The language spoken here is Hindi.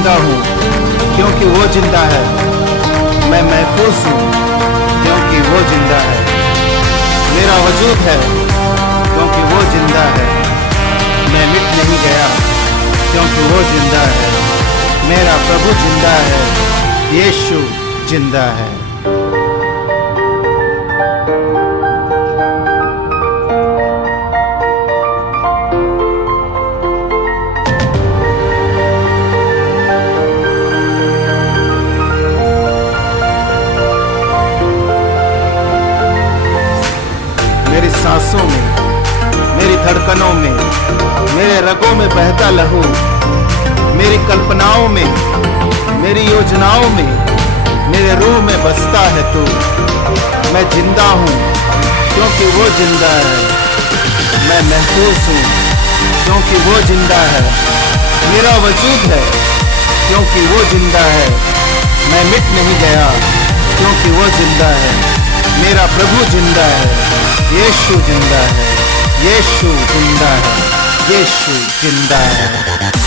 जिंदा हूँ क्योंकि वो जिंदा है। मैं महफूज हूँ क्योंकि वो जिंदा है। मेरा वजूद है क्योंकि वो जिंदा है। मैं मिट नहीं गया क्योंकि वो जिंदा है। मेरा प्रभु जिंदा है, यीशु जिंदा है। मेरी सांसों में, मेरी धड़कनों में, मेरे रगों में बहता लहू, मेरी कल्पनाओं में, मेरी योजनाओं में, मेरे रूह में बसता है तू। मैं जिंदा हूँ क्योंकि वो जिंदा है। मैं महफूज हूँ क्योंकि वो जिंदा है। मेरा वजूद है क्योंकि वो जिंदा है। मैं मिट नहीं गया क्योंकि वो जिंदा है। मेरा प्रभु जिंदा है, यीशु जिंदा है, यीशु जिंदा है, यीशु जिंदा है।